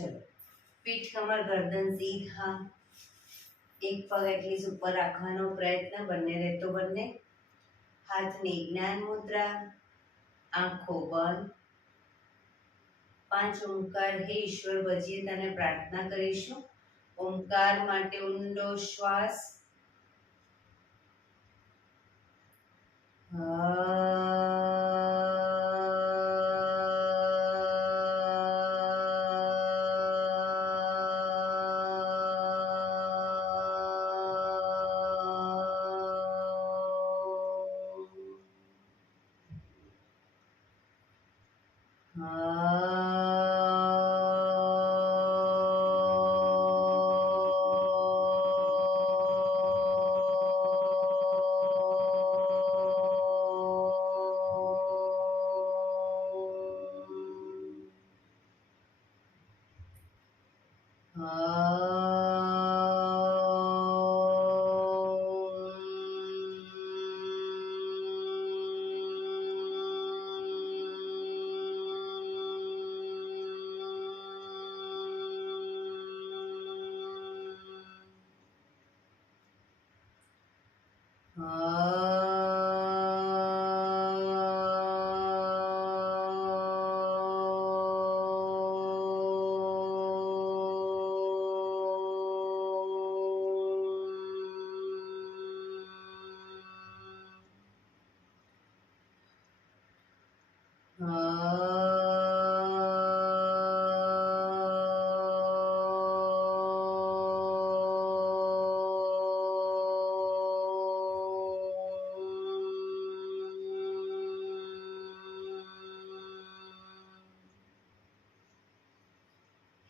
ચલો, પીઠ કમર ગરદન સીધા, એક પગ એટલી ઉપર રાખવાનો પ્રયત્ન, બંને રહેતો બંને. હાથની જ્ઞાન મુદ્રા, આંખો બંધ. 5 ઓમકાર હે ઈશ્વર ભજીએ તને પ્રાર્થના કરીશું. ઓમકાર માટે ઊંડો શ્વાસ.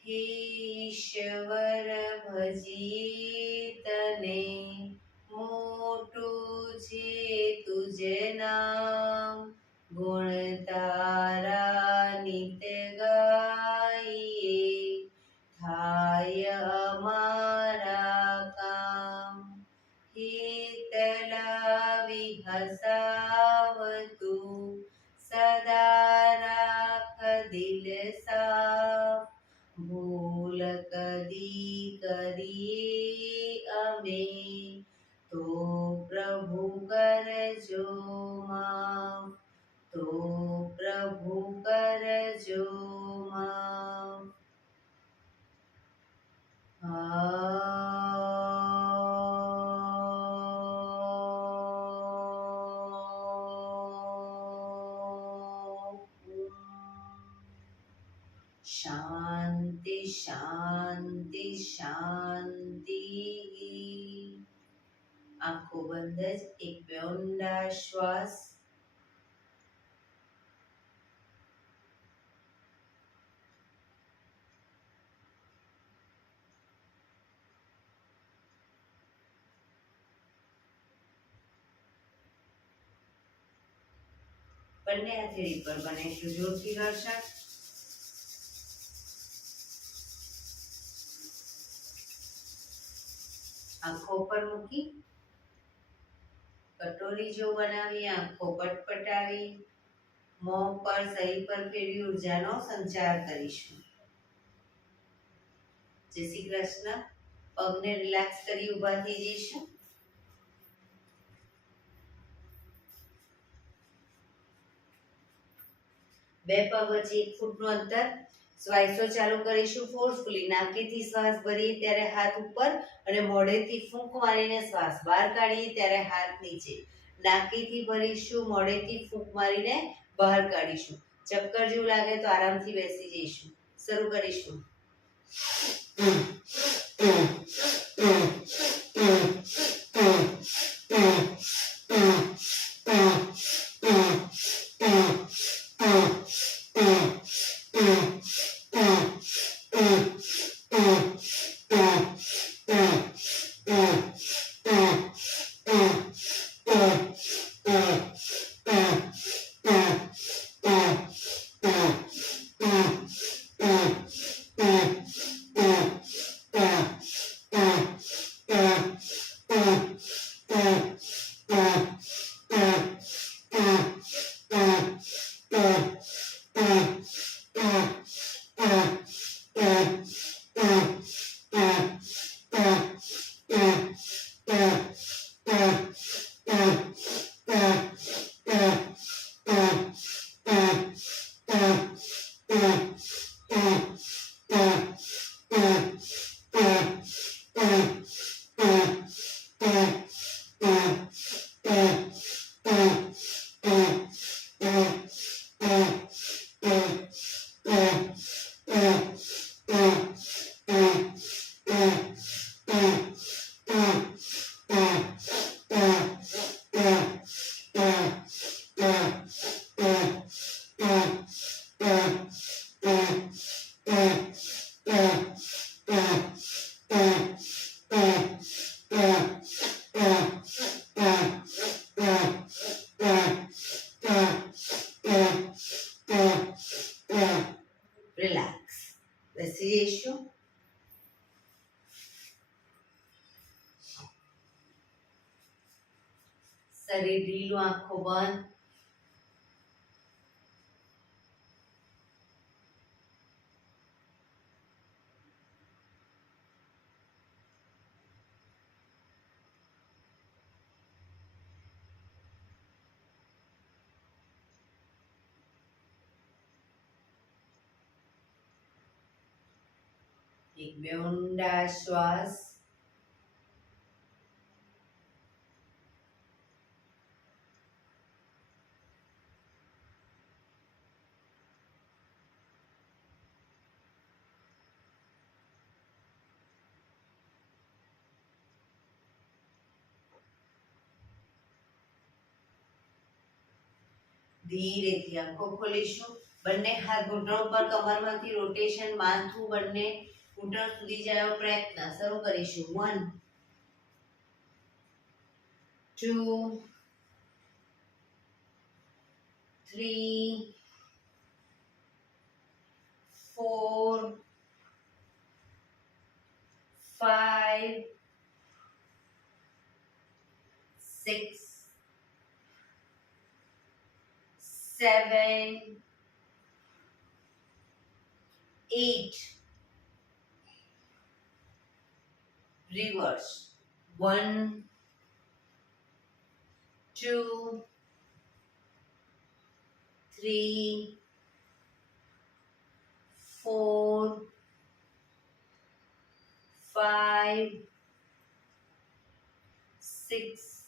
હે ઈશ્વર ભજીએ તને, મોટું છે તુજ નામ. ગુણ તારા નિત ગાઈએ, થાય અમારા કામ. હેતલા વિહસાવતું, સદા રાખ દિલ સાફ. ભૂલ કદી કરીએ અમે, તો પ્રભુ કરજો માફ. તો પ્રભુ કરજો માફ. શાંતિ શાંતિ શાંતિ. આંખો બંધ જ એક બે ઊંડા શ્વાસ. બંને હથેળી પર બને એટલું જોરથી ઘર્ષણ. આંખો પર મૂકી કટોરી જો બનાવી, આંખો પટપટાવી, મોં પર શરીર પર ફેરવી ઉર્જાનો સંચાર કરીશું. જય શ્રી કૃષ્ણ. પગને રિલેક્સ કરી ઊભા થઈ જઈશું. બે પગ વચ્ચે 1 ફૂટનું અંતર. શ્વાસો ચાલુ કરીશું ફોર્સફુલી. નાકેથી શ્વાસ ભરીએ ત્યારે હાથ ઉપર અને મોઢેથી ફૂંક મારીને શ્વાસ બહાર કાઢીએ ત્યારે હાથ નીચે. નાકેથી ભરીશું, મોઢેથી ફૂંક મારીને બહાર કાઢીશું. ચક્કર જેવું લાગે તો આરામથી બેસી જઈશું. શરૂ કરીશું. રિલેક્સ. બેસી જઈશું. શરીર ઢીલું, આંખો બંધ. એક બે ઊંડા શ્વાસ. ધીરેથી આંખો ખોલીશું. બંને હાથ ઘૂંટણ ઉપર, કમરમાંથી રોટેશન, માથું બંને ઘૂંટણ સુધી જાય એવો પ્રયત્ન. શરૂ કરીશું. 1 2 3 4 5 6 7 8. Reverse. 1 2 3 4 5 6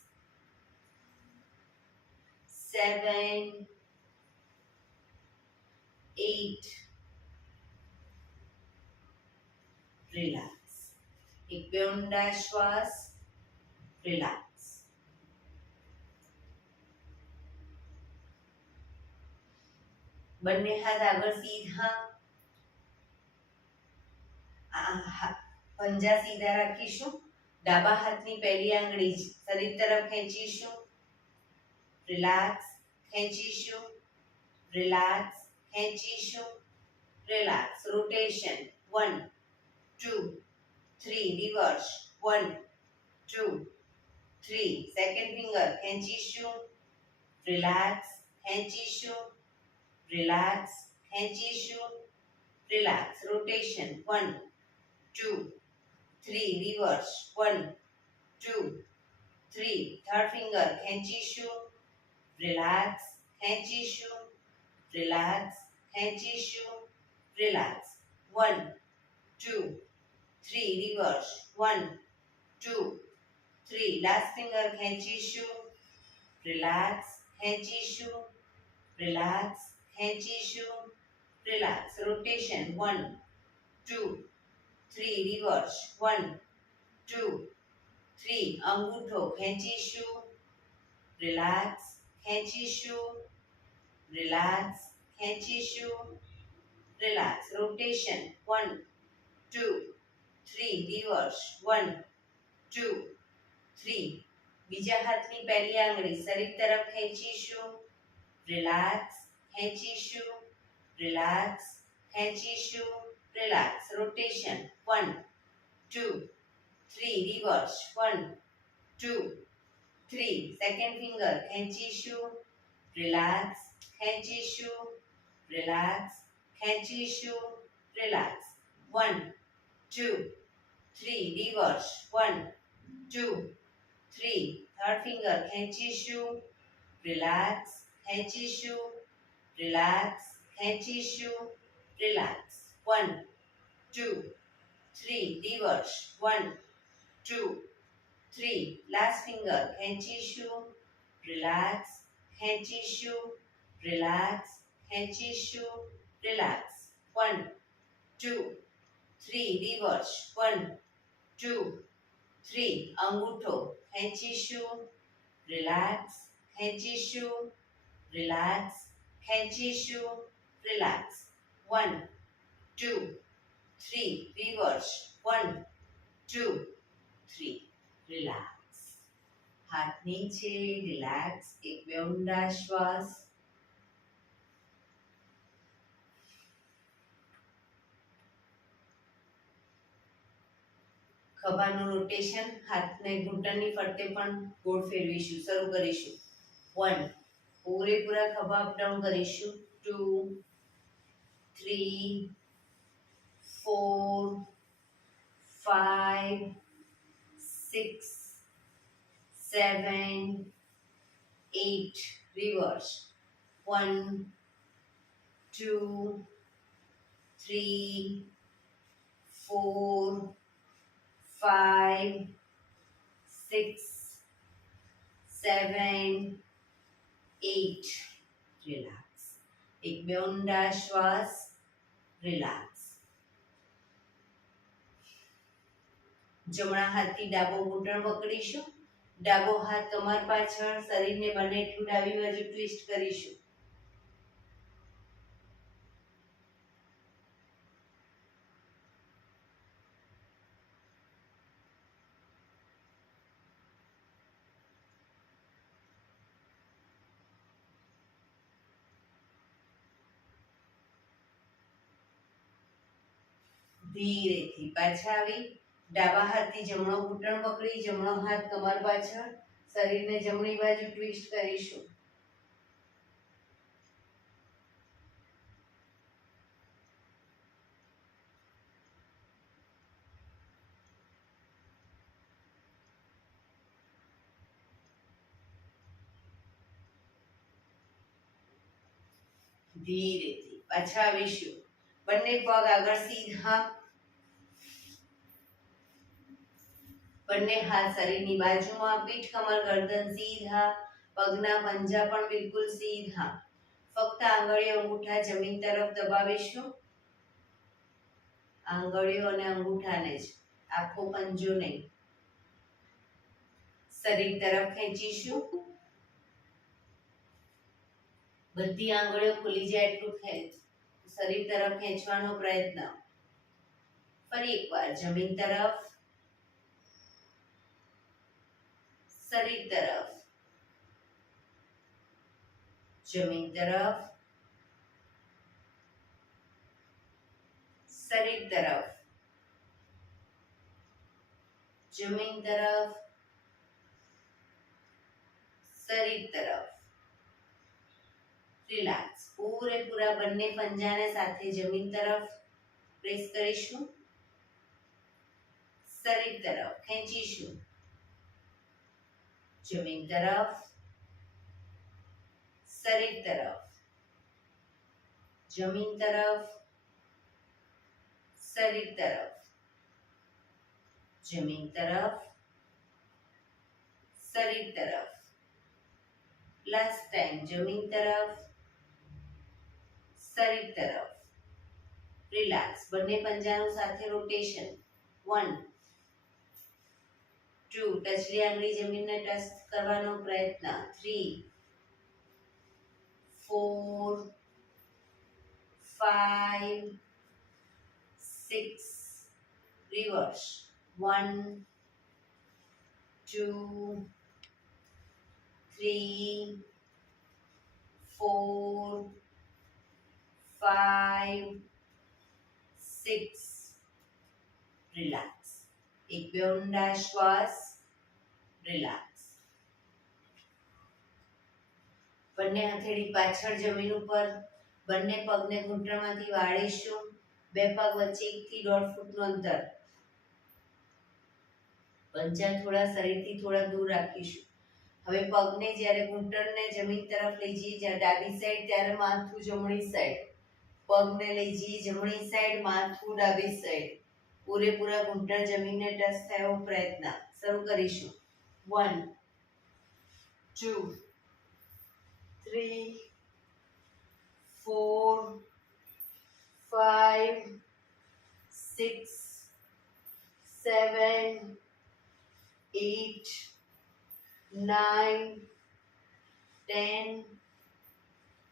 7 8. રિલેક્સ. એક બે ઊંડા શ્વાસ. રિલેક્સ. બંને હાથ આગળ સીધા. પંજા સીધા રાખીશું. ડાબા હાથની પહેલી આંગળી શરીર તરફ ખેંચીશું. રિલેક્સ. ખેંચીશું. રિલેક્સ. ખેંચીશું. Relax. Rotation. 1 2 3. Reverse. 1 2 3. Second finger ખેંચીશું. રિલેક્સ. ખેંચીશું. રિલેક્સ. ખેંચીશું. Relax. Rotation. 1 2 3. Reverse. 1 2 3. Third finger ખેંચીશું. રિલેક્સ. ખેંચીશું. રિલેક્સ. ખેંચીશું. રિલેક્સ. 1 2 3. રિવર્સ. 1 2 3. લાસ્ટ ફિંગર ખેંચીશું. રિલેક્સ. ખેંચીશું. રિલેક્સ. ખેંચીશું. રિલેક્સ. રોટેશન. 1 2 3. રિવર્સ. 1 2 3. અંગૂઠો ખેંચીશું. રિલેક્સ. ખેંચીશું. રિલેક્સ. ખેંચીશું. રિલેક્સ. રોટેશન. 1 2 3. રિવર્સ. 1 2 3. બીજા હાથની પહેલી આંગળી શરીર તરફ ખેંચીશું. રિલેક્સ. ખેંચીશું. રિલેક્સ. ખેંચીશું. Relax. Rotation. 1 2 3. Reverse. 1 2 3. Second finger ખેંચીશું. રિલેક્સ. ખેંચીશું. રિલેક્સ. ખેંચીશું. રિલેક્સ. 1 2 3. રિવર્સ. 1 2 3. થર્ડ ફિંગર ખેંચીશું. રિલેક્સ. ખેંચીશું. રિલેક્સ. ખેંચીશું. રિલેક્સ. 1 2 3. રિવર્સ. 1 2 3. લાસ્ટ ફિંગર ખેંચીશું. રિલેક્સ. ખેંચીશું. રિલેક્સ. ખેંચીશું. રિલેક્સ. 1 2 3. રિવર્સ. 1 2 3. અંગૂઠો ખેંચીશું. રિલેક્સ. ખેંચીશું, રિલેક્સ, ખેંચીશું, રિલેક્સ. 1 2 3 રિવર્સ. 1 2 3 રિલેક્સ. હાથ નીચે, રિલેક્સ. એક બે ઊંડા શ્વાસ. ખભાનું રોટેશન, હાથને ઘૂંટણની ફરતે પણ ગોળ ફેરવીશું. શરૂ કરીશું. 1 પૂરેપૂરા ખભા અપડાઉન કરીશું. 2 3 4 5 6 7 8 રિવર્સ. 1 2 3 4 5 6 7 8 રિલેક્સ. એક બે ઊંડા શ્વાસ. રિલેક્સ. જમણા હાથથી ડાબો ઘૂંટણ પકડીશું. ડાબો હાથ કમર પાછળ, શરીરને બને એટલું ડાબી બાજુ ટ્વિસ્ટ કરીશું. ધીરેથી પાછા આવી ડાબા હાથથી જમણો ઘૂંટણ પકડી, જમણો હાથ કમર પાછળ, શરીરને જમણી બાજુ ટ્વિસ્ટ કરીશું. ધીરેથી પાછા આવીશું. બંને પગ આગળ સીધા, બંને હાથ શરીરની બાજુમાં, પીઠ કમર ગરદન સીધા, પગના પંજા પણ બિલકુલ સીધા. ફક્ત આંગળીઓ અંગૂઠા જમીન તરફ દબાવીશું. આંગળીઓ અને અંગૂઠાને જ, આખો પંજો નહીં. શરીર તરફ ખેંચીશું. બધી આંગળીઓ ખુલી જાય એટલું શરીર તરફ ખેંચવાનો પ્રયત્ન. ફરી એકવાર જમીન તરફ, શરીર તરફ, જમીન તરફ, શરીર તરફ, જમીન તરફ, શરીર તરફ. રિલેક્સ. પૂરેપૂરા બંને પંજાને સાથે જમીન તરફ પ્રેસ કરીશું. શરીર તરફ ખેંચીશું. જમીન તરફ, શરીર તરફ, જમીન તરફ, શરીર તરફ, જમીન તરફ, શરીર તરફ. લાસ્ટ ટાઈમ જમીન તરફ, શરીર તરફ. રિલેક્સ. બંને પંજાનું સાથે રોટેશન. 1 2 ટચલી આંગળી જમીનને ટચ કરવાનો પ્રયત્ન. 3 4 5 6 રિવર્સ. 1 2 3 4 5 6 રિલેક્સ. એક બે ઊંડા શ્વાસ. રિલેક્સ. બંને હથેળી પાછળ જમીન ઉપર, બંને પગને ઘૂંટણમાંથી વાળીશું. બે પગ વચ્ચે 1 થી 1.5 ફૂટનું અંતર. પંજા થોડા શરીરથી થોડા દૂર રાખીશું. હવે પગને જ્યારે ઘૂંટણને જમીન તરફ લઈ જઈએ, જ્યારે ડાબી સાઈડ, ત્યારે માથું જમણી સાઈડ. પગને લઈ જઈએ જમણી સાઈડ, માથું ડાબી સાઈડ. પૂરેપૂરા ઘૂંટણ જમીનને ટચ થાય એવો પ્રયત્ન. શરૂ કરીશું. 1 2 3 4 5 6 7 8 9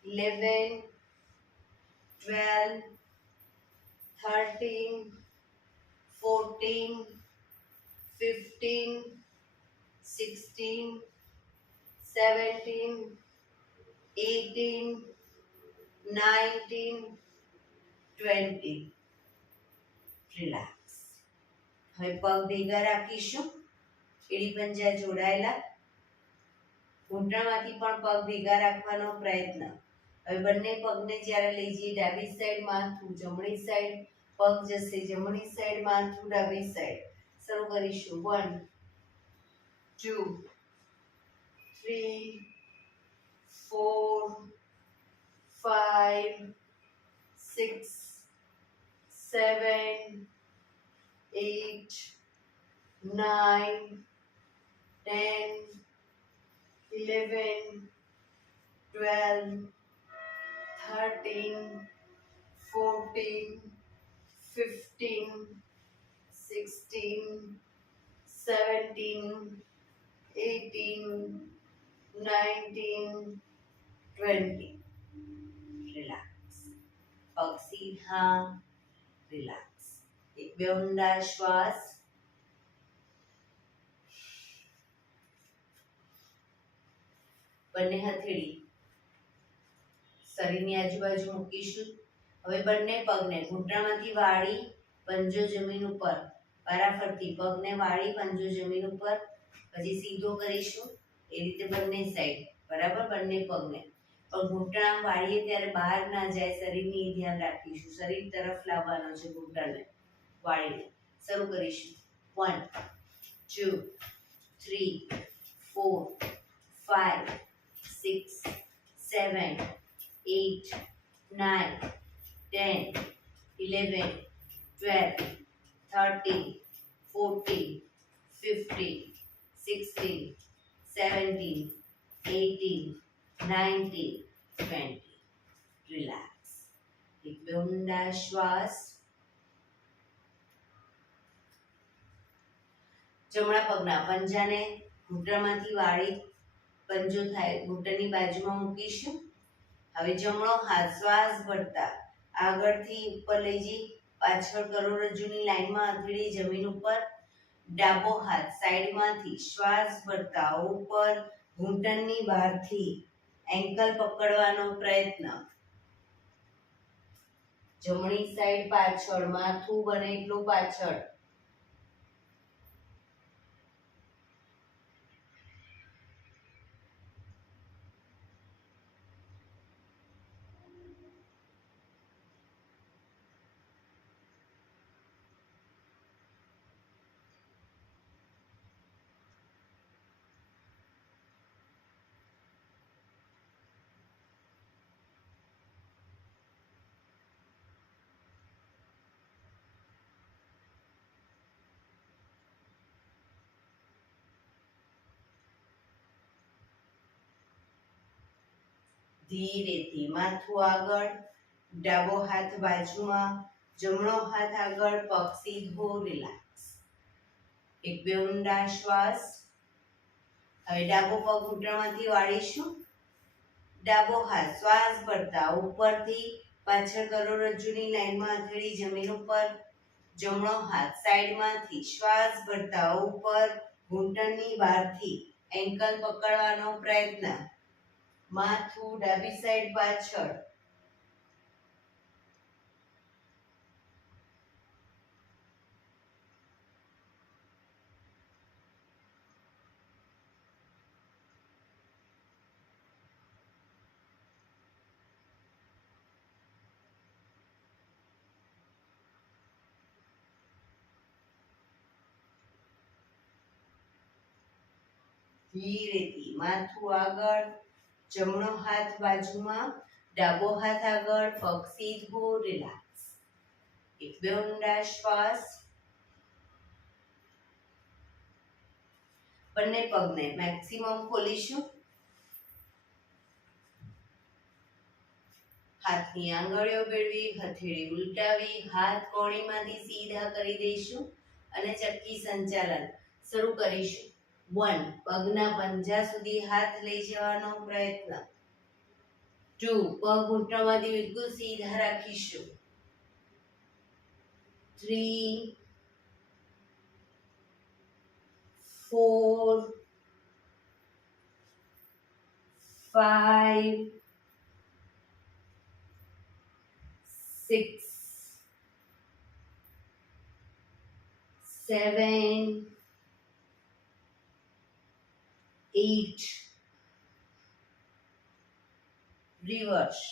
11, 12, 13, 14, 15, 16, 17, 18, 19, 20. રિલેક્સ. હવે પગ ભેગા રાખીશું, એડી પંજા જોડાયેલા, ઘૂંટણમાંથી પણ પગ ભેગા રાખવાનો પ્રયત્ન. હવે બંને પગને જ્યારે લઈ જઈએ ડાબી સાઈડ, માથું જમણી સાઈડ, પગ જશે જમણી સાઈડ, માથું ડાબી સાઈડ. શરૂ કરીશું. 1, 2, 3, 4, 5, 6, 7, 8, 9, 10, 11, 12, 13, 14, 15, 16, 17, 18, 19, 20. રિલેક્સ. પગ સીધા. રિલેક્સ. એક બે ઊંડા શ્વાસ. બંને હથેળી શરીરની આજુબાજુ મૂકીશું. હવે બંને પગને ઘૂંટણમાંથી વાળી પંજો જમીન ઉપર, વારાફરતી પગને વાળી પંજો જમીન ઉપર, પછી સીધો કરીશું. એ રીતે બંને સાઈડ બરાબર. બંને પગને પણ ઘૂંટણ વાળીએ ત્યારે બહાર ના જાય, શરીરની ધ્યાન રાખીશું. શરીર તરફ લાવવાનો છે ઘૂંટણને વાળીને. શરૂ કરીશું. 1, 2, 3, 4, 5, 6, 7, 8, 9, 10, 11, 12, 13, 14, 15, 16, 17, 18, 19, 20. રિલેક્સ. એક બે ઊંડા શ્વાસ. જમણા પગના પંજાને ઘૂંટણમાંથી વાળી પંજો થાય ઘૂંટણની બાજુમાં મૂકીશું. હવે જમણો હાથ શ્વાસ ભરતા આગળથી ઉપર લઈ જઈ પાછળ કરોડરજ્જુની લાઈનમાં હથેળી જમીન ઉપર. ડાબો હાથ સાઈડમાંથી શ્વાસ ભરતા ઉપર ઘૂંટણની બહારથી એન્કલ પકડવાનો પ્રયત્ન. જમણી સાઈડ પાછળ, માથું બને એટલું પાછળ. ધીરેથી માથું આગળ, ડાબો હાથ બાજુમાં, જમણો હાથ આગળ, પગ સીધો. રિલેક્સ. એક બે ઊંડા શ્વાસ. હવે ડાબો પગ ઘૂંટણમાંથી વાળીશું. ડાબો હાથ શ્વાસ ભરતા ઉપરથી પાછળ કરોડરજ્જુની લાઈનમાં હથેળી જમીન ઉપર. જમણો હાથ સાઈડમાંથી શ્વાસ ભરતા ઉપર ઘૂંટણની બહારથી એન્કલ પકડવાનો પ્રયત્ન. માથું ડાબી સાઈડ પાછળ. ધીરેથી માથું આગળ, જમણો હાથ બાજુમાં, ડાબો હાથ આગળ, પગ સીધો. રિલેક્સ. એક બે ઊંડા શ્વાસ. બંને પગને મેક્સિમમ ખોલીશું. હાથની આંગળીઓ ભેળવી, હથેળી ઉલટાવી, હાથ કોણીમાંથી સીધા કરી દઈશું અને ચક્કી સંચાલન શરૂ કરીશું. 1, પગના પંજા સુધી હાથ લઈ જવાનો પ્રયત્ન. 2 પગ ઘૂંટણમાંથી બિલકુલ સીધા રાખીશું. 3 4 5 6 7 8 reverse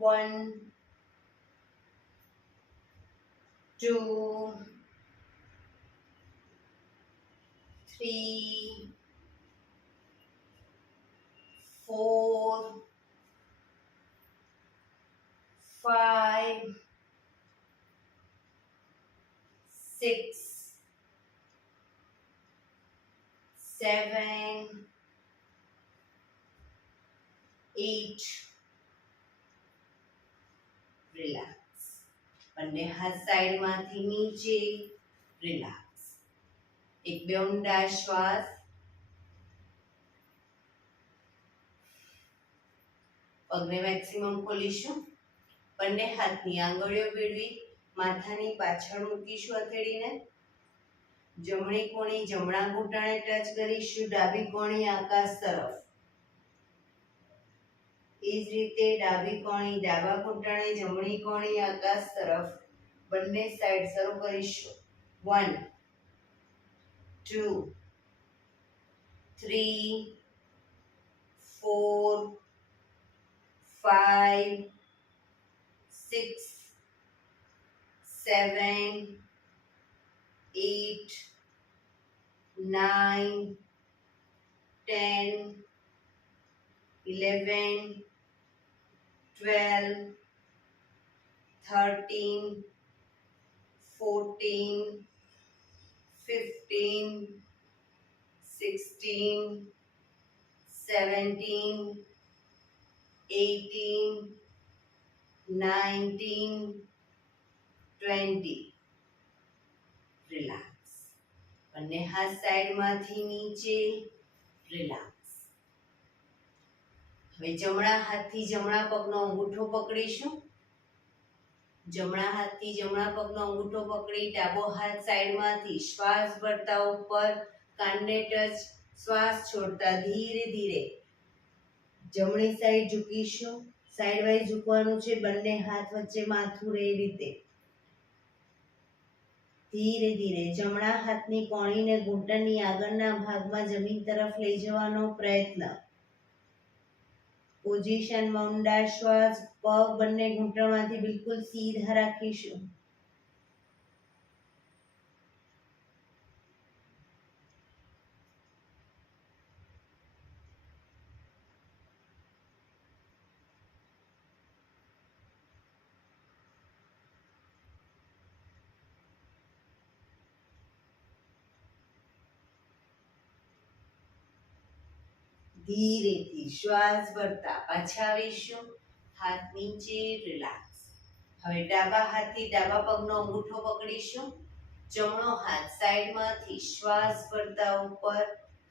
1 2 3 4 5 6 7 8 રિલેક્સ. બંને હાથ સાઈડમાંથી નીચે રિલેક્સ. એક બે ઊંડા શ્વાસ. પગને મેક્સિમમ ખોલીશું. બંને હાથની આંગળીઓ ભેળવી માથાની પાછળ મૂકીશું હથેળીને. જમણી કોણી જમણા ઘૂંટણે ટચ કરીશું, ડાબી કોણી આકાશ તરફ. એ જ રીતે ડાબી કોણી ડાબા ઘૂંટણે, જમણી કોણી આકાશ તરફ. બંને સાઈડ શરૂ કરીશું. 1 2 3 4 5 6 7 8 9 10 11 12 13 14 15 16 17 18 19 20 રિલેક્સ. બંને હાથ સાઈડમાંથી નીચે રિલેક્સ. હવે જમણા હાથથી જમણા પગનો અંગૂઠો પકડીશું. જમણા હાથથી જમણા પગનો અંગૂઠો પકડી ડાબો હાથ સાઈડમાંથી શ્વાસ ભરતા ઉપર કાનને ટચ, શ્વાસ છોડતા ધીરે ધીરે જમણી સાઈડ ઝૂકીશું. સાઈડ વાઇઝ ઝૂકવાનું છે. બંને હાથ વચ્ચે માથું રહે એ રીતે. ધીરે ધીરે જમણા હાથની કોણીને ઘૂંટણની આગળના ભાગમાં જમીન તરફ લઈ જવાનો પ્રયત્ન. પોઝિશનમાં ઊંડા શ્વાસ. પગ બંને ઘૂંટણમાંથી બિલકુલ સીધા રાખીશું. ધીરેથી શ્વાસ ભરતા પાછા આવીશું. હાથ નીચે રિલેક્સ. હવે ડાબા હાથથી ડાબા પગનો અંગૂઠો પકડીશું. જમણો હાથ સાઈડમાંથી શ્વાસ ભરતા ઉપર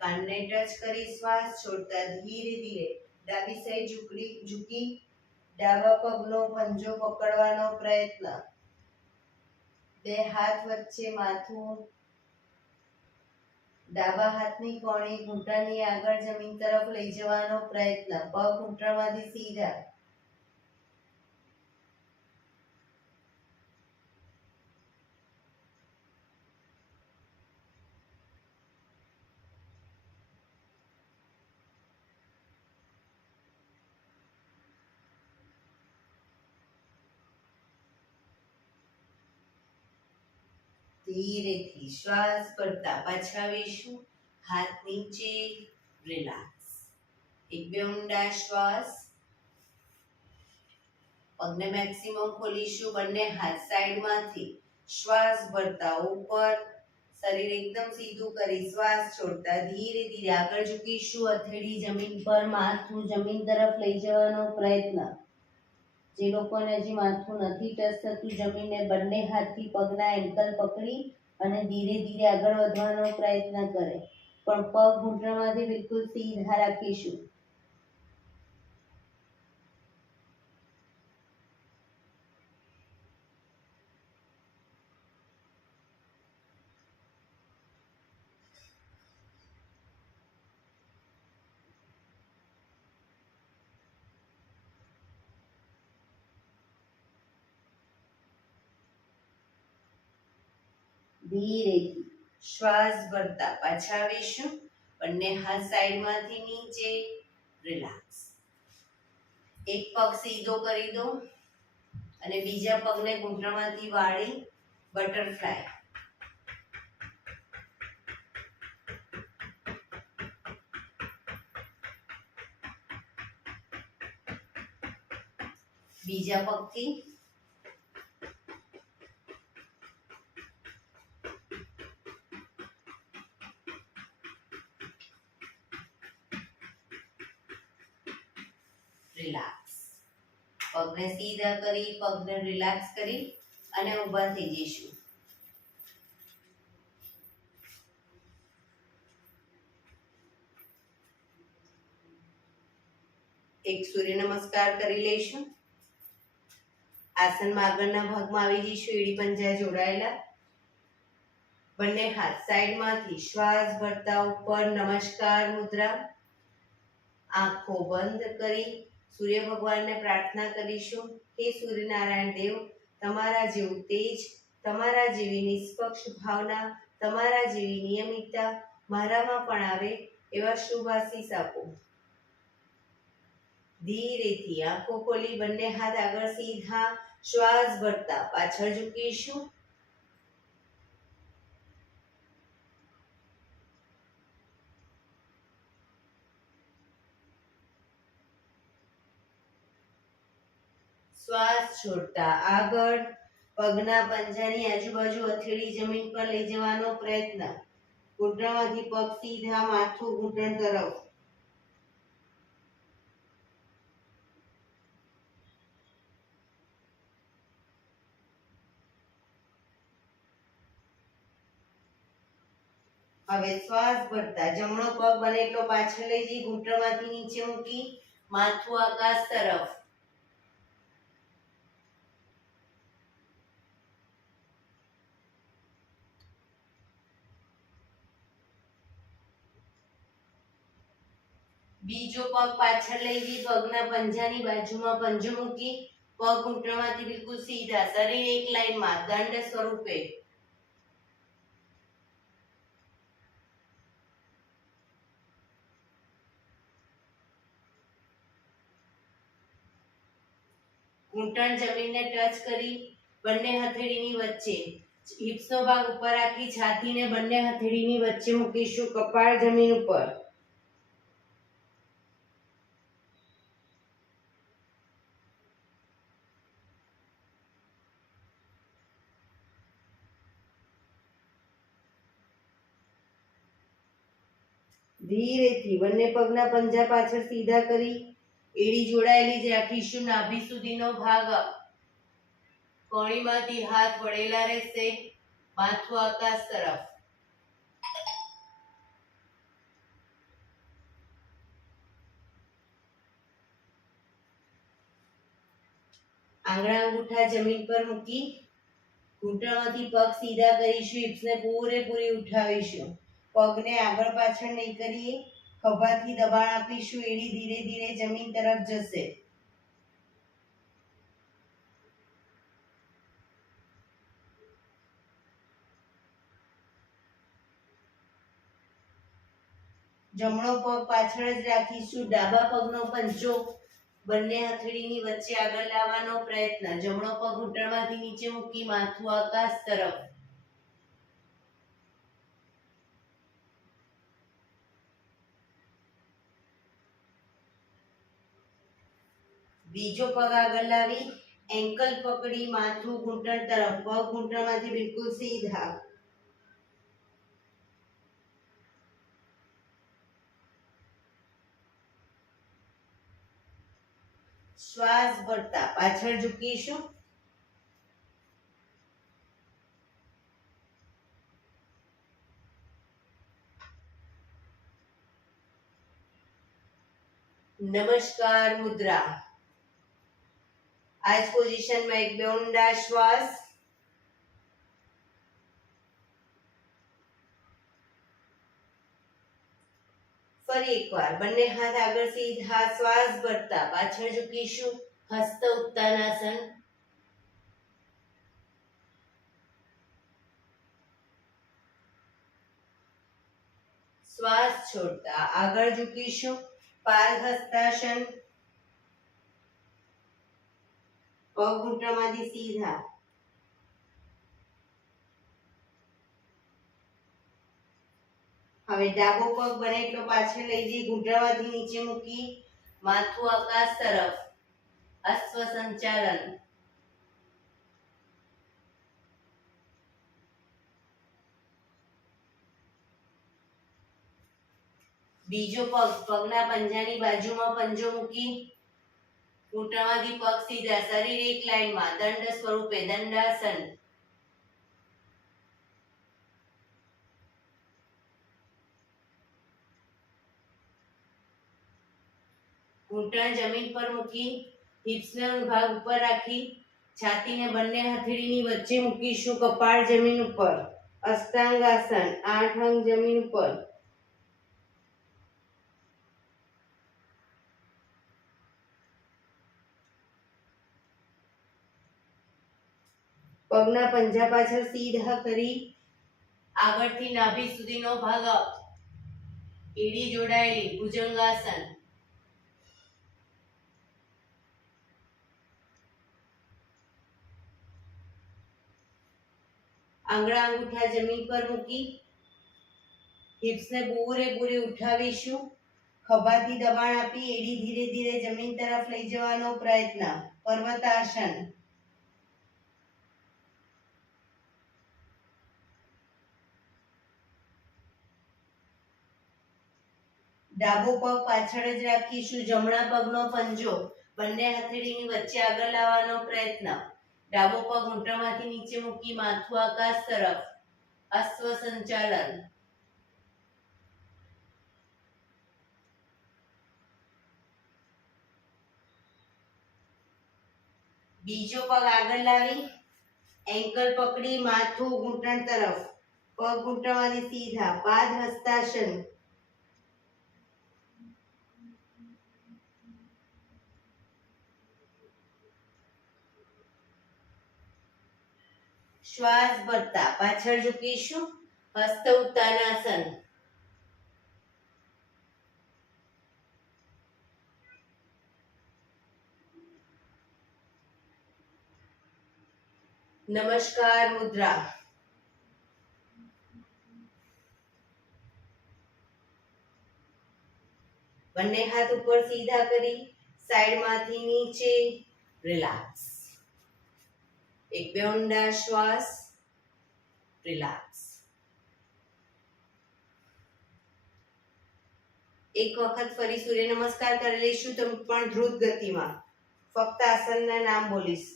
કાનને ટચ કરી શ્વાસ છોડતા ધીરે ધીરે ડાબી સાઈડ ઝૂકી ડાબા પગનો પંજો પકડવાનો પ્રયત્ન. બે હાથ વચ્ચે માથું. ડાબા હાથની કોણી ઘૂંટણની આગળ જમીન તરફ લઈ જવાનો પ્રયત્ન. પગ ઘૂંટણમાંથી સીધા. ધીરેથી શ્વાસ ભરતા પાછા આવીશું. હાથ નીચે રિલેક્સ. એક બે ઊંડા શ્વાસ. પગને મેક્સિમમ ખોલીશું. બંને હાથ સાઈડમાંથી શ્વાસ ભરતા ઉપર. શરીર એકદમ સીધું કરી શ્વાસ છોડતા ધીરે ધીરે આગળ ઝૂકીશું. હથેળી જમીન પર, માથું જમીન તરફ લઈ જવાનો પ્રયત્ન. જે લોકોને હજી માથું નથી ટચ થતું જમીને, બંને હાથથી પગના એન્કલ પકડી અને ધીરે ધીરે આગળ વધવાનો પ્રયત્ન કરે, પણ પગ ઘૂંટણમાંથી બિલકુલ સીધા રાખીશું. ધીરેથી શ્વાસ ભરતા પાછા આવીશું. બંને હાથ સાઈડમાંથી નીચે. રિલેક્સ. એક પગ સીધો કરી દો અને બીજા પગને ઘૂંટણમાંથી વાળી બટરફ્લાય. બીજા પગથી રિલેક્સ. પગને સીધા કરી, પગને રિલેક્સ કરી અને ઊભા થઈ જઈશું. એક સૂર્ય નમસ્કાર કરી લઈશું. આસનમાં આગળના ભાગમાં આવી જઈશું. એડી પંજા જોડાયેલા. બંને હાથ સાઈડમાંથી શ્વાસ ભરતા ઉપર નમસ્કાર મુદ્રા. આંખો બંધ કરી સૂર્ય ભગવાનને પ્રાર્થના કરીશું. હે સૂર્યનારાયણ દેવ, તમારા જેવું તેજ, તમારા જેવી નિષ્પક્ષ ભાવના, તમારા જેવી નિયમિતતા મારામાં પણ આવે એવા શુભ આશીષ આપો. ધીરેથી આંખો ખોલી બંને હાથ આગળ સીધા શ્વાસ ભરતા પાછળ ઝૂકીશું. શ્વાસ છોડતા આગળ પગના પંજાની આજુબાજુ હથેળી જમીન પર લઈ જવાનો પ્રયત્ન. ઘૂંટણમાંથી પગ સીધા, માથું ઘૂંટણ તરફ. હવે શ્વાસ ભરતા જમણો પગ બને એટલો પાછળ લઈ જઈ ઘૂંટણમાંથી નીચે મૂકી માથું આકાશ તરફ. બીજો પગ પાછળ લઈ જઈ પગના પંજાની બાજુમાં પંજો મૂકી પગ ઘૂંટણમાંથી બિલકુલ સીધા, શરીર એક લાઈનમાં દંડ સ્વરૂપે. ઘૂંટણ જમીનને ટચ કરી બંને હથેળીની વચ્ચે. હિપ્સનો ભાગ ઉપર રાખી છાતીને બંને હથેળીની વચ્ચે મૂકીશું. કપાળ જમીન ઉપર. ધીરેથી બંને પગના પંજા પાછળ સીધા કરી એડી જોડાયેલી જ રાખીશું. નાભી સુધીનો ભાગ કોણીમાંથી હાથ વળેલા રહેશે. માથું આકાશ તરફ. આંગળા અંગૂઠા જમીન પર મૂકી ઘૂંટણમાંથી પગ સીધા કરીશું. હિપ્સને પૂરેપૂરી ઉઠાવીશું. પગને આગળ પાછળ નહીં કરીએ. ખભાથી દબાણ આપીશું. એડી ધીરે ધીરે જમીન તરફ જશે. જમણો પગ પાછળ જ રાખીશું. ડાબા પગનો પંજો બંને હથેળીની વચ્ચે આગળ લાવવાનો પ્રયત્ન. જમણો પગ ઘૂંટણમાંથી નીચે મૂકી માથું આકાશ તરફ. બીજો પગ આગળ લાવી એન્કલ પકડી માથું ઘૂંટણ તરફ. પગ ઘૂંટણમાંથી બિલકુલ સીધા. શ્વાસ ભરતા પાછળ ઝૂકીશું. નમસ્કાર મુદ્રા. આ જ પોઝિશનમાં એક બે ઊંડા શ્વાસ. ફરી એકવાર બંને હાથ આગળ સીધા. શ્વાસ ભરતા પાછળ ઝૂકીશું. હસ્ત ઉત્તાનાસન. શ્વાસ છોડતા આગળ ઝૂકીશું. પાદહસ્તાસન. પગ ઘૂંટણમાંથી સીધા. હવે ડાબો પગ બને એટલો પાછળ લઈ જઈ ઘૂંટણમાંથી નીચે મૂકી માથું આકાશ તરફ. અશ્વ સંચાલન. બીજો પગ પગના પંજાની બાજુમાં પંજો મૂકી ઘૂંટણમાંથી પગ સીધા, શરીર એક લાઈનમાં, દંડ સ્વરૂપે દંડાસન. ઘૂંટણ જમીન પર મૂકી હિપ્સનો ભાગ ઉપર રાખી છાતીને બંને હથેળીની વચ્ચે મૂકીશું. કપાળ જમીન ઉપર. અષ્ટાંગાસન. 8 અંગ જમીન ઉપર. પગના પંજા પાછળ સીધા કરી આગળથી નાભી સુધીનો ભાગ અપ. એડી જોડાયેલી ભુજંગાસન. આંગળા અંગૂઠા જમીન પર મૂકી હિપ્સને પૂરેપૂરી ઉઠાવીશું. ખભાથી દબાણ આપી એડી ધીરે ધીરે જમીન તરફ લઈ જવાનો પ્રયત્ન. પર્વતાસન. ડાબો પગ પાછળ જ રાખીશું. જમણા પગનો પંજો બંને હથેળીની વચ્ચે આગળ લાવવાનો પ્રયત્ન. ડાબો પગ ઘૂંટણમાંથી નીચે મૂકી માથું આકાશ તરફ. અશ્વ સંચાલન. બીજો પગ આગળ લાવી એન્કલ પકડી માથું ઘૂંટણ તરફ. પગ ઘૂંટણમાંથી સીધા. પાદહસ્તાસન. શ્વાસ ભરતા પાછળ ઝૂકીશું. હસ્ત ઉત્તાનાસન. નમસ્કાર મુદ્રા. બંને હાથ ઉપર સીધા કરી સાઈડમાંથી નીચે રિલેક્સ. એક બે ઊંડા શ્વાસ. રિલેક્સ. એક વખત ફરી સૂર્ય નમસ્કાર કરી લઈશું. તમે પણ દ્રુત ગતિમાં ફક્ત આસનના નામ બોલીશ.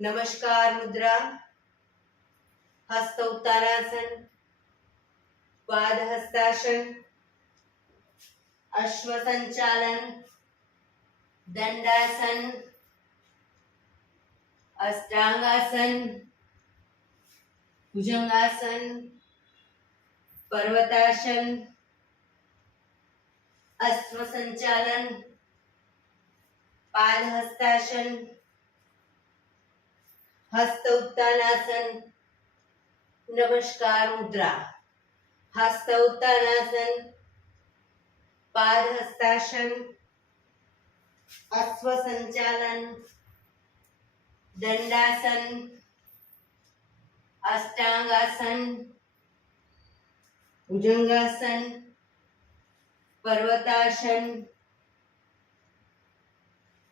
નમસ્કાર મુદ્રા. હસ્ત ઉત્તાનાસન. પાદહસ્તાસન. અશ્વ સંચાલન. દંડાસન. અષ્ટાંગાસન. ભુજંગાસન. પર્વતાસન. અશ્વ સંચાલન. પાદહસ્તાસન. હસ્ત ઉત્તાનાસન. નમસ્કાર મુદ્રા. હસ્ત ઉત્તાનાસન. પાદહસ્તાસન. અશ્વ સંચાલન. દંડાસન. અષ્ટાંગાસન. ભુજંગાસન. પર્વતાસન.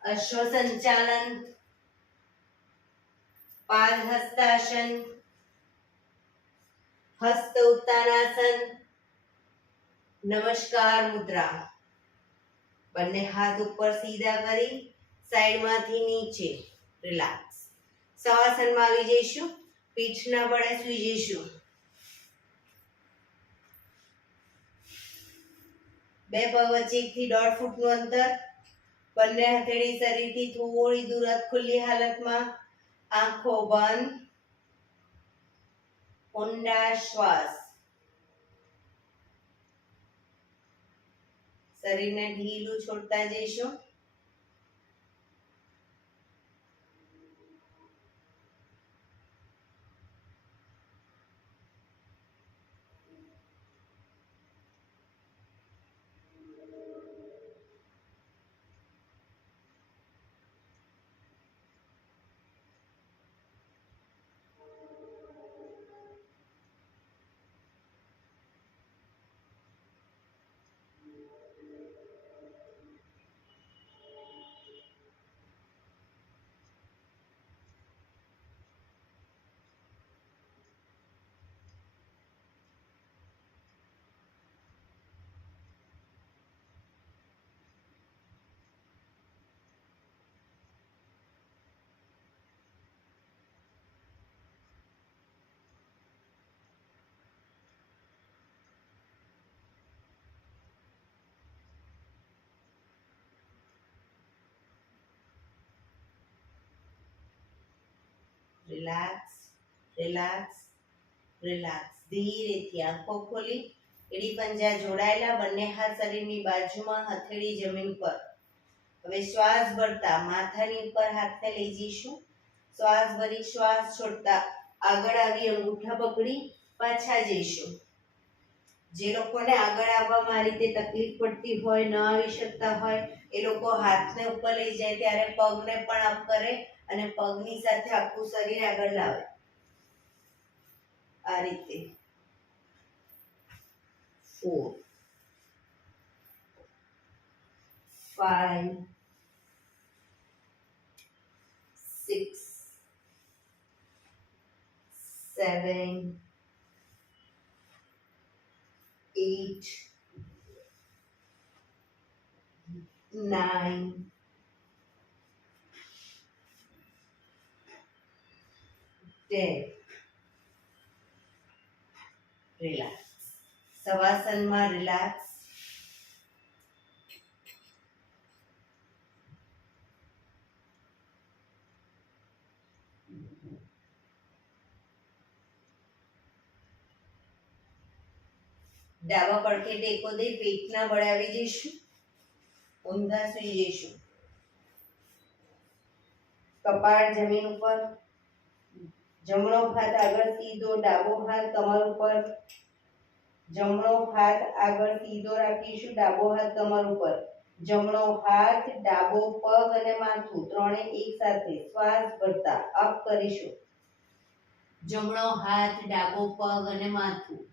અશ્વ સંચાલન. પાદહસ્તાસન. હસ્ત ઉત્તાનાસન. નમસ્કાર મુદ્રા. બંને હાથ ઉપર સીધા કરી સાઈડમાંથી નીચે રિલેક્સ. શવાસનમાં આવી જઈશું. પીઠના બળે સૂઈ જઈશું. બે પગ વચ્ચે 1 થી 1.5 ફૂટનું અંતર. બંને હથેળી શરીરથી થોડી દૂર ખુલ્લી હાલતમાં. આંખો બંધ. ઊંડા શ્વાસ. શરીરને ઢીલું છોડતા જઈશું. Relax, relax, relax. ધીરેથી આંખો ખોલી એડી પંજા જોડાયેલા, બંને હાથ શરીરની બાજુમાં, હથેળી જમીન પર. હવે શ્વાસ ભરતા માથાની ઉપર હાથને લઈ જઈશું. શ્વાસ ભરી શ્વાસ છોડતા આગળ આવી અંગૂઠા પકડી પાછા જઈશું. જે લોકોને આગળ આવવામાં આ રીતે તકલીફ પડતી હોય, ન આવી શકતા હોય, એ લોકો હાથને ઉપર લઈ જાય ત્યારે પગને પણ અપ કરે અને પગની સાથે આખું શરીર આગળ લાવે. આ રીતે 4 5 6 7 8 9 10. રિલેક્સ. શવાસનમાં રિલેક્સ. ડાબા પડખે ટેકો દઈ પેટના બળે આવી જઈશું. ઊંધા સુઈ જઈશું. કપાળ જમીન ઉપર. જમણો હાથ આગળ સીધો, ડાબો હાથ કમર ઉપર. જમણો હાથ આગળ સીધો રાખીશું, ડાબો હાથ કમર ઉપર. જમણો હાથ, ડાબો પગ અને માથું ત્રણે એક સાથે શ્વાસ ભરતા અપ કરીશું. જમણો હાથ, ડાબો પગ અને માથું.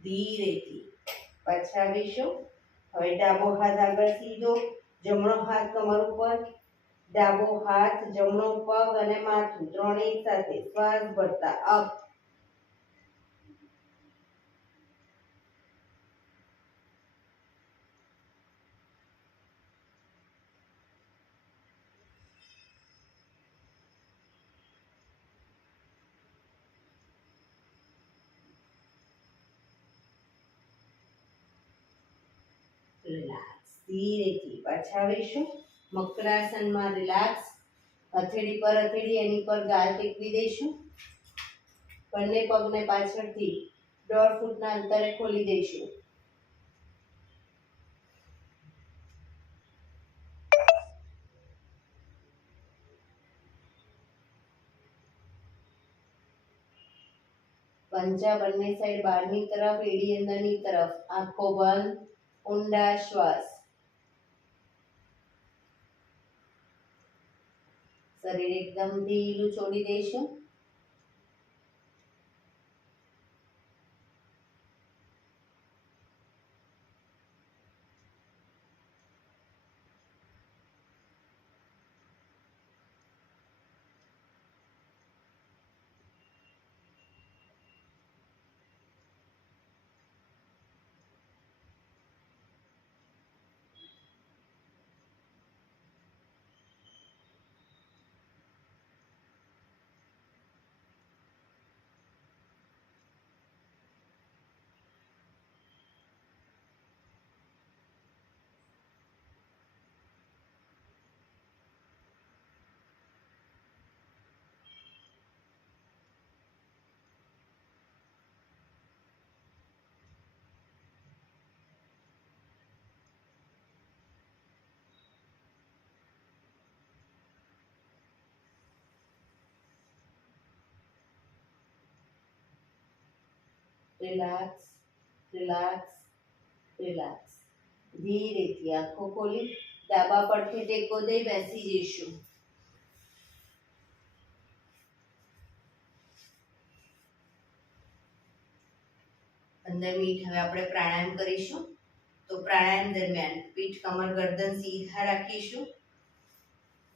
ધીરેથી પાછા આવીશું. હવે ડાબો હાથ આગળ સીધો, જમણો હાથ કમર ઉપર. ડાબો હાથ, જમણો પગ અને માથું ત્રણેય સાથે શ્વાસ ભરતા અપ. રિલેક્સ. ધીરેથી પાછા આવીશું. મકરાસનમાં રિલેક્સ. હથેળી પર હથેળી, એની પર ગાલ ટેકવી દઈશું. બંને પગને પાછળથી 1.5 ફૂટના અંતરે ખોલી દઈશું. પંજા બંને સાઈડ બહારની તરફ, એડી અંદરની તરફ. આંખો બંધ. ઊંડા શ્વાસ. શરીર એકદમ ઢીલું છોડી દઈશું. Relax, relax, relax. ધીરેથી આંખો ખોલી ડાબા પડખે ટેકો દઈ બેસી જઈશું. 15 મિનિટ હવે આપણે પ્રાણાયામ કરીશું. તો પ્રાણાયામ દરમિયાન પીઠ, કમર, ગરદન સીધા રાખીશું.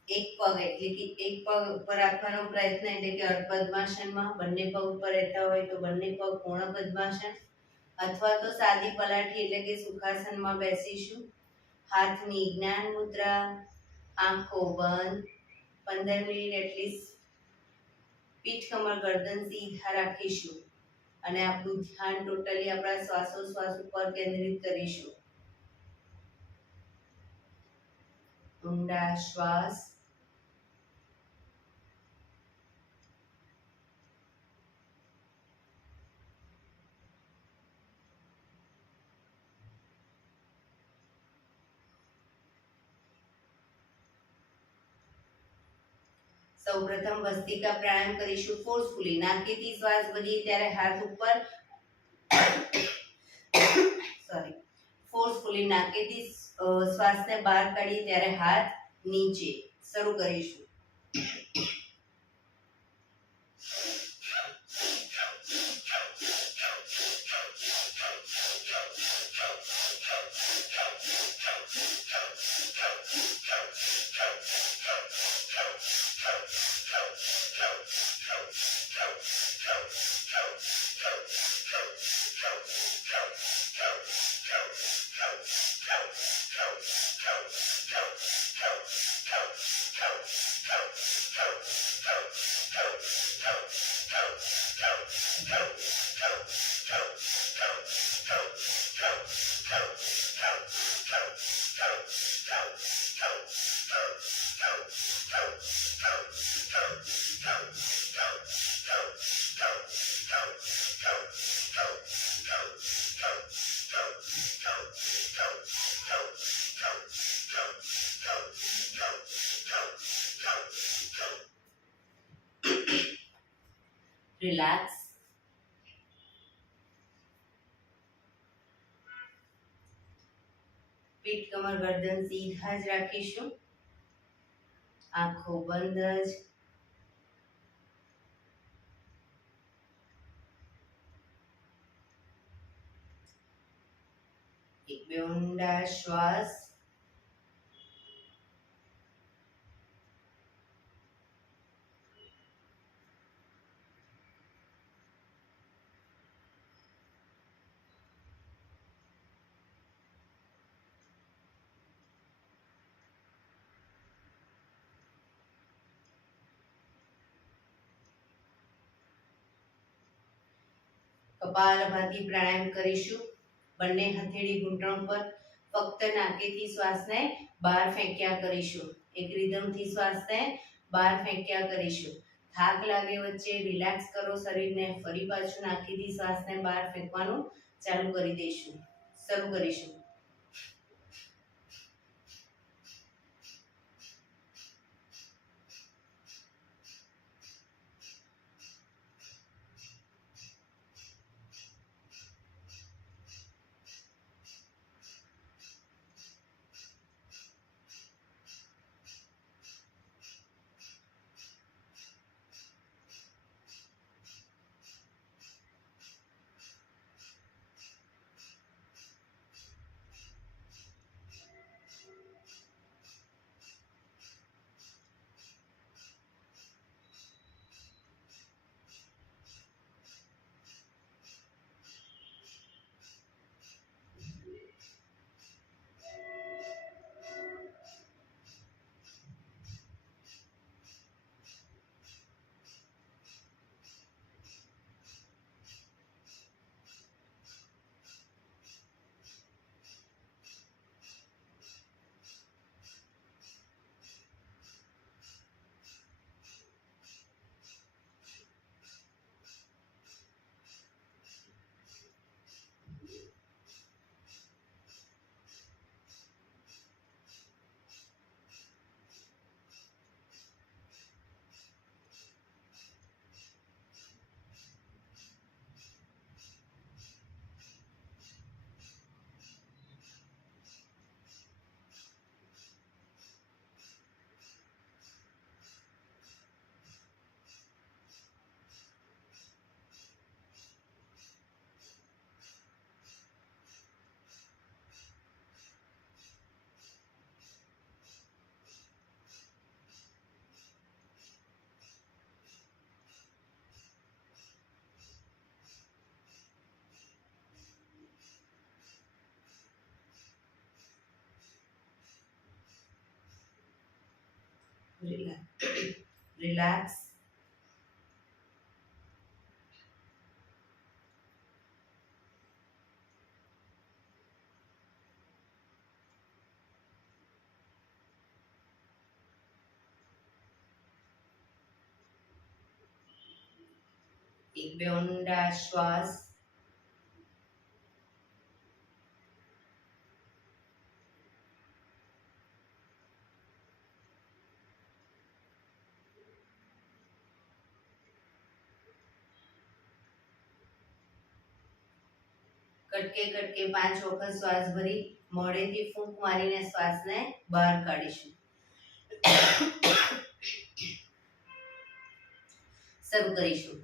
એક પગ એટલે કે એક પગ ઉપર રાખવાનો પ્રયત્ન એટલે કે અર્ધ પદ્માસનમાં. બંને પગ ઉપર રહેતા હોય તો બંને પગ પૂર્ણ પદ્માસન અથવા તો સાદી પલાઠી એટલે કે સુખાસનમાં બેસીશું. હાથની જ્ઞાન મુદ્રા, આંખો બંધ, 15 મિનિટ એટલીસ્ટ પીઠ કમર ગરદન સીધા રાખીશું અને આપણું ધ્યાન ટોટલી આપણા શ્વાસોશ્વાસ ઉપર કેન્દ્રિત કરીશું. ઊંડા શ્વાસ, સૌપ્રથમ ભસ્ત્રિકા પ્રાણાયામ કરીશું ફોર્સફુલી. નાકેથી શ્વાસ ભરીએ ત્યારે હાથ ઉપર ફોર્સફુલી નાકેથી શ્વાસને બહાર કાઢીએ ત્યારે હાથ નીચે. શરૂ કરીશું. રિલેક્સ. પીઠ કમર ગરદન સીધા જ રાખીશું. આંખો બંધ જ. એક બે ઊંડા શ્વાસ. કપાલભાતિ પ્રાણાયામ કરીશું. બંને હથેળી ઘૂંટણ પર ફક્ત નાકેથી શ્વાસને બહાર ફેંક્યા કરીશું. એક રિધમથી શ્વાસને બહાર ફેંક્યા કરીશું. થાક લાગે વચ્ચે રિલેક્સ કરો શરીરને. ફરી પાછું નાકેથી શ્વાસને બહાર ફેંકવાનું ચાલુ કરી દઈશું. શરૂ કરીશું. રિલેક્સ. એક બે ઊંડા શ્વાસ. કટકે કટકે 5 વખત શ્વાસ ભરી મોઢેથી ફૂંક મારીને શ્વાસને બહાર કાઢીશું. શરૂ કરીશું.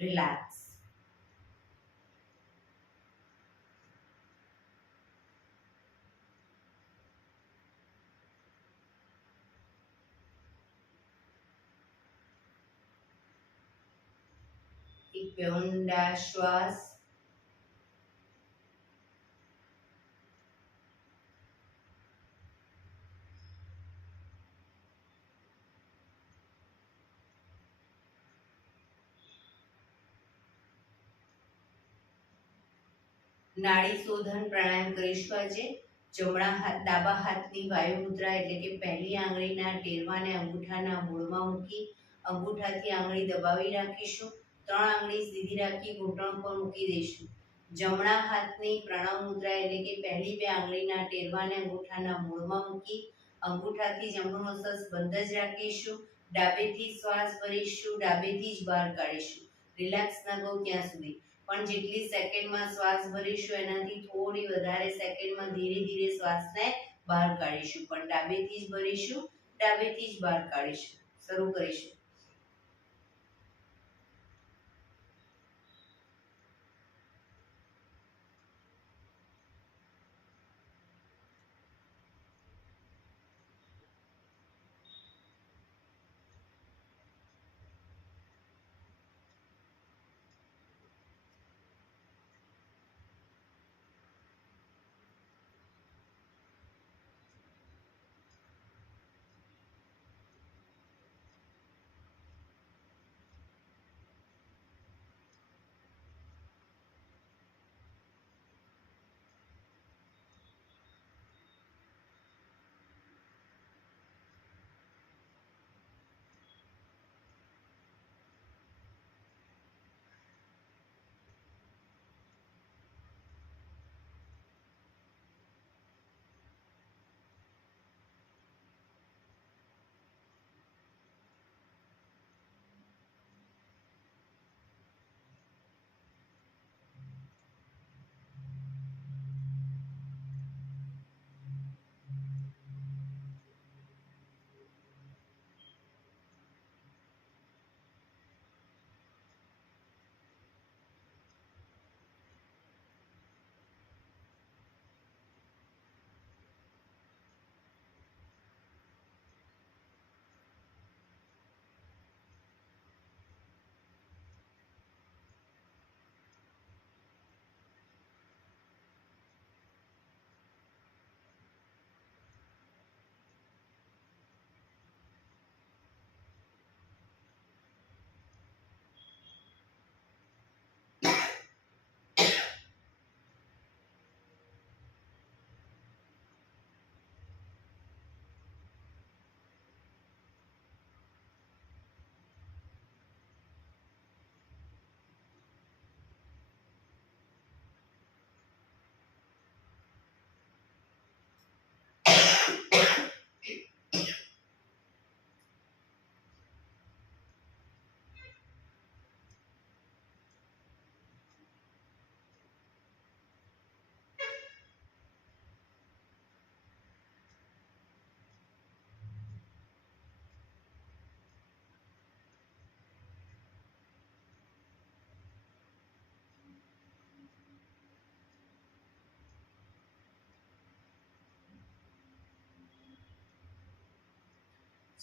રિલેક્સ. એક બે ઊંડા શ્વાસ. નાડી શોધન પ્રાણાયામ કરીશું આજે. ડાબા હાથની વાયુ મુદ્રા એટલે કે પહેલી આંગળીના ટેરવાને અંગૂઠાના મૂળમાં મૂકી અંગૂઠાથી આંગળી દબાવી રાખીશું. 3 આંગળી સીધી રાખી ઘૂંટણ પર મૂકી દઈશું. જમણા હાથની પ્રણવ મુદ્રા એટલે કે પહેલી 2 આંગળીના ટેરવાને અંગૂઠાના મૂળમાં મૂકી અંગૂઠાથી જમણું નસસ બંધ જ રાખીશું. ડાબેથી શ્વાસ ભરીશું, ડાબેથી જ બહાર કાઢીશું. રિલેક્સ ન ગો ત્યાં સુધી. પણ જેટલી સેકન્ડમાં શ્વાસ ભરીશું એનાથી થોડી વધારે સેકન્ડમાં ધીરે ધીરે શ્વાસને બહાર કાઢીશું. પણ ડાબેથી જ ભરીશું, ડાબેથી જ બહાર કાઢીશું. શરૂ કરીશું.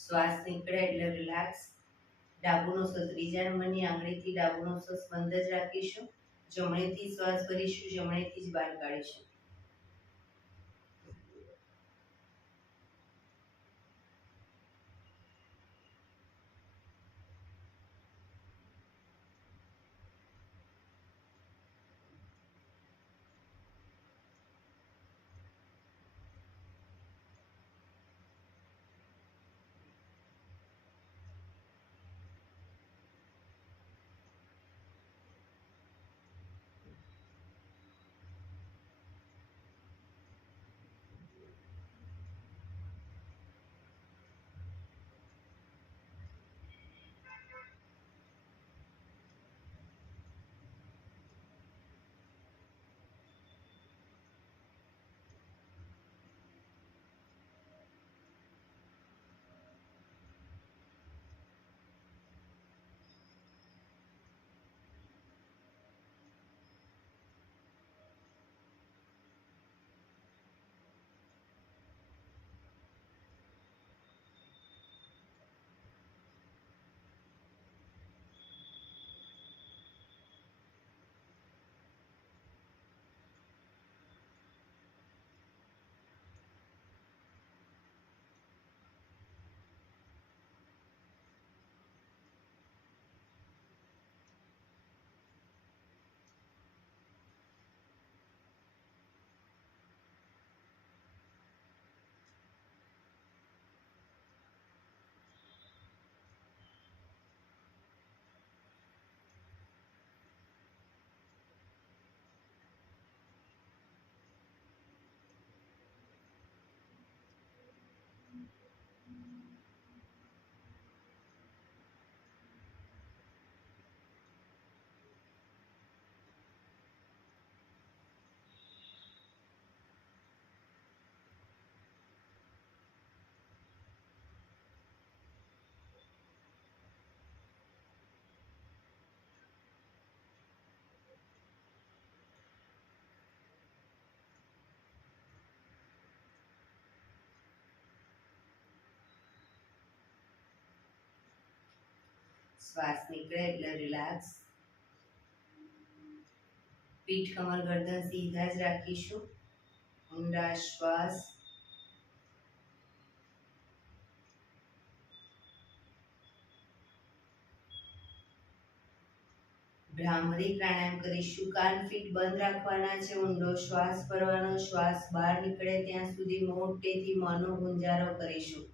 શ્વાસ નીકળે એટલે રિલેક્સ. ડાબુ નોસો ત્રીજા નંબરની આંગળીથી ડાબુ નોસો બંધ જ રાખીશું. જમણેથી શ્વાસ ભરીશું, જમણેથી જ બહાર કાઢીશું. શ્વાસ નીકળે એટલે રિલેક્સ. પીઠ કમર ગરદન સીધા જ રાખીશું. ઊંડા શ્વાસ. ભ્રામરી પ્રાણાયામ કરીશું. કાન ફીટ બંધ રાખવાના છે. ઊંડો શ્વાસ ભરવાનો. શ્વાસ બહાર નીકળે ત્યાં સુધી મોટેથી મનો ગુંજારો કરીશું.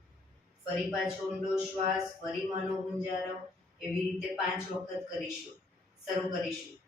ફરી પાછો ઊંડો શ્વાસ, ફરી મનો ગુંજારો. એવી રીતે 5 વખત કરીશું. શરૂ કરીશું.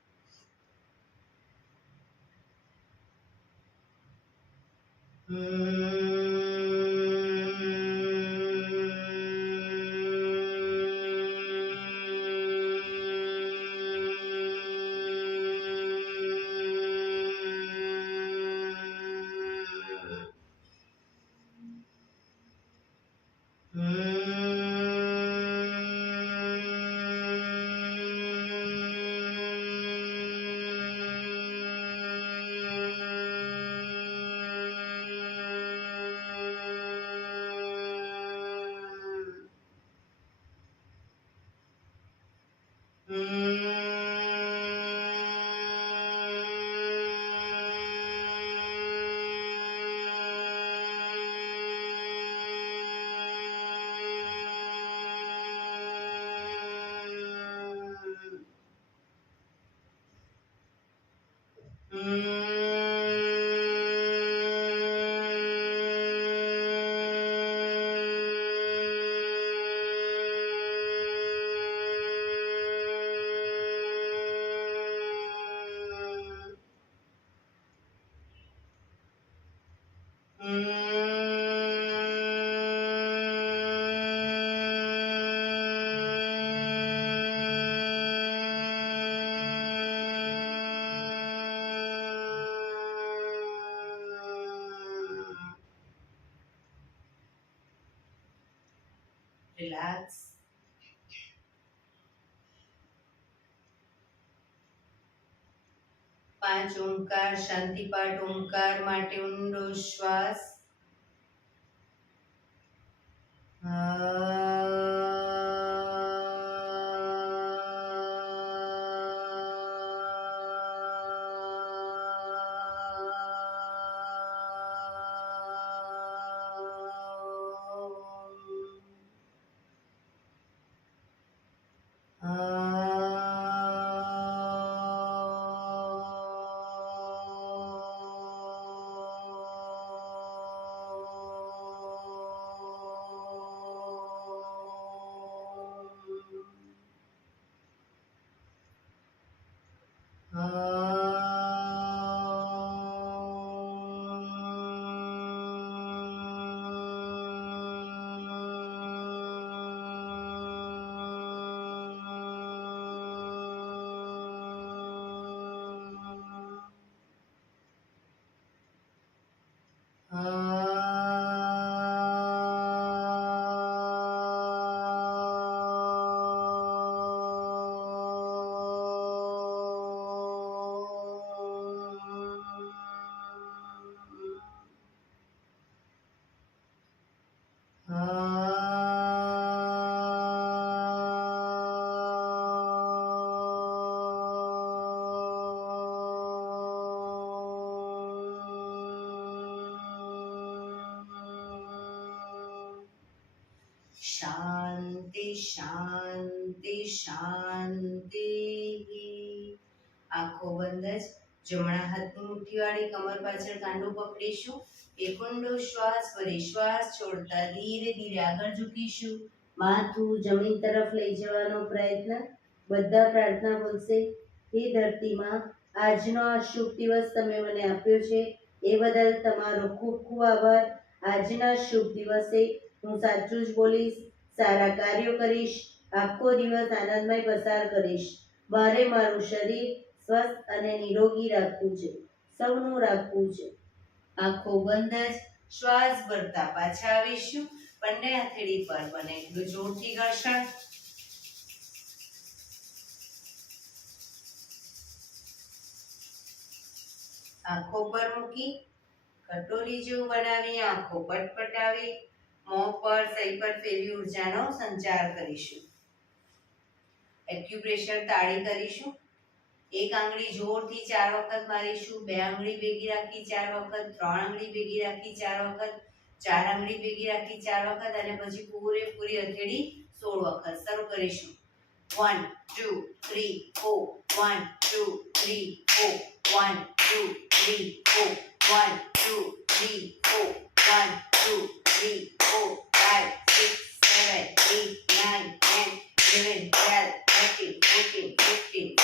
રિલેક્સ. પાંચ ઓમકાર શાંતિપાઠ. ઓમકાર માટે ઊંડો શ્વાસ. શાંતિ શાંતિ શાંતિ. આંખો બંધ જ જમણા હાથની મુઠ્ઠીવાળી કમર પાછળ કાંડું પકડીશું. એક ઊંડો શ્વાસ ભરી શ્વાસ છોડતા ધીરે ધીરે આગળ ઝૂકીશું. માથું જમીન તરફ લઈ જવાનો પ્રયત્ન. બધા પ્રાર્થના બોલશે. હે ધરતીમાં, આજનો આ શુભ દિવસ તમે મને આપ્યો છે એ બદલ તમારો ખૂબ ખૂબ આભાર. આજના શુભ દિવસે હું સાચું જ બોલીશ, સારા કાર્યો કરીશ, આખો દિવસ આનંદમય પસાર કરીશ. મારે મારું શરીર સ્વસ્થ અને નિરોગી રાખવું છે, સૌનું રાખવું છે. આંખો બંધ જ શ્વાસ ભરતા પાછા આવીશું. બંને હથેળી પર બને એટલું જોરથી ઘર્ષણ. આંખો પર મૂકી કટોરી જેવું બનાવી આંખો પટપટાવી મોં પર સહી પર ફેરવી ઉર્જાનો સંચાર કરીશું. એક્યુપ્રેશર તાળી કરીશું. એક આંગળી જોરથી 4 વખત મારીશું. 2 આંગળી ભેગી રાખી 4 વખત, 3 આંગળી ભેગી રાખી 4 વખત, 4 આંગળી ભેગી રાખી 4 વખત અને પછી પૂરેપૂરી હથેળી 16 વખત. શરૂ કરીશું. 1 2 3 4 1 2 3 4 1 2 3 4 1 2 3 4 1 2 3 4 5 6 7 8 9 10 11 12 13 14 15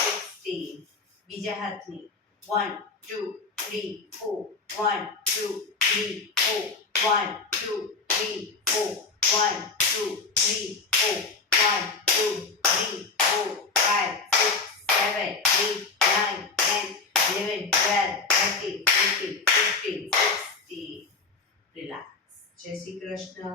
16. બીજા હાથની 1 2 3 4 1 2 3 4 1 2 3 4 1 2 3 4 1 2 3 4 5 6 7 8 9 10 11 12 13 14 15 16. રિલેક્સ. જય શ્રી કૃષ્ણ.